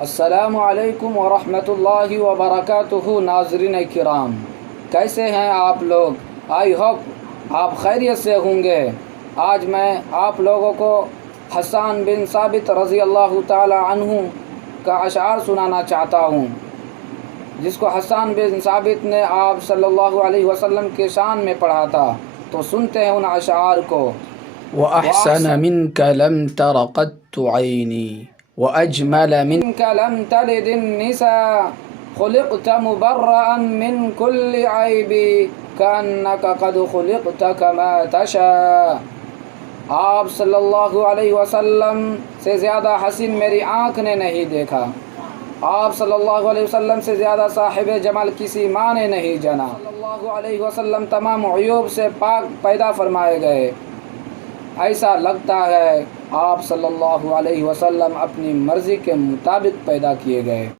السلام علیکم ورحمۃ اللہ وبرکاتہ۔ ناظرین کرام، کیسے ہیں آپ لوگ؟ آئی ہوپ آپ خیریت سے ہوں گے۔ آج میں آپ لوگوں کو حسان بن ثابت رضی اللہ تعالی عنہ کا اشعار سنانا چاہتا ہوں، جس کو حسان بن ثابت نے آپ صلی اللہ علیہ وسلم کے شان میں پڑھا تھا۔ تو سنتے ہیں ان اشعار کو۔ وأحسن منك لم تر قط عيني وأجمل منك لم تلد النساء خلقت مبرأ من كل عيب كأنك قد خلقت كما تشاء۔ آپ صلی اللہ علیہ وسلم سے زیادہ حسین میری آنکھ نے نہیں دیکھا، آپ صلی اللہ علیہ وسلم سے زیادہ صاحب جمال کسی ماں نے نہیں جانا۔ صلی اللہ علیہ وسلم تمام عیوب سے پاک پیدا فرمائے گئے، ایسا لگتا ہے آپ صلی اللہ علیہ وسلم اپنی مرضی کے مطابق پیدا کیے گئے۔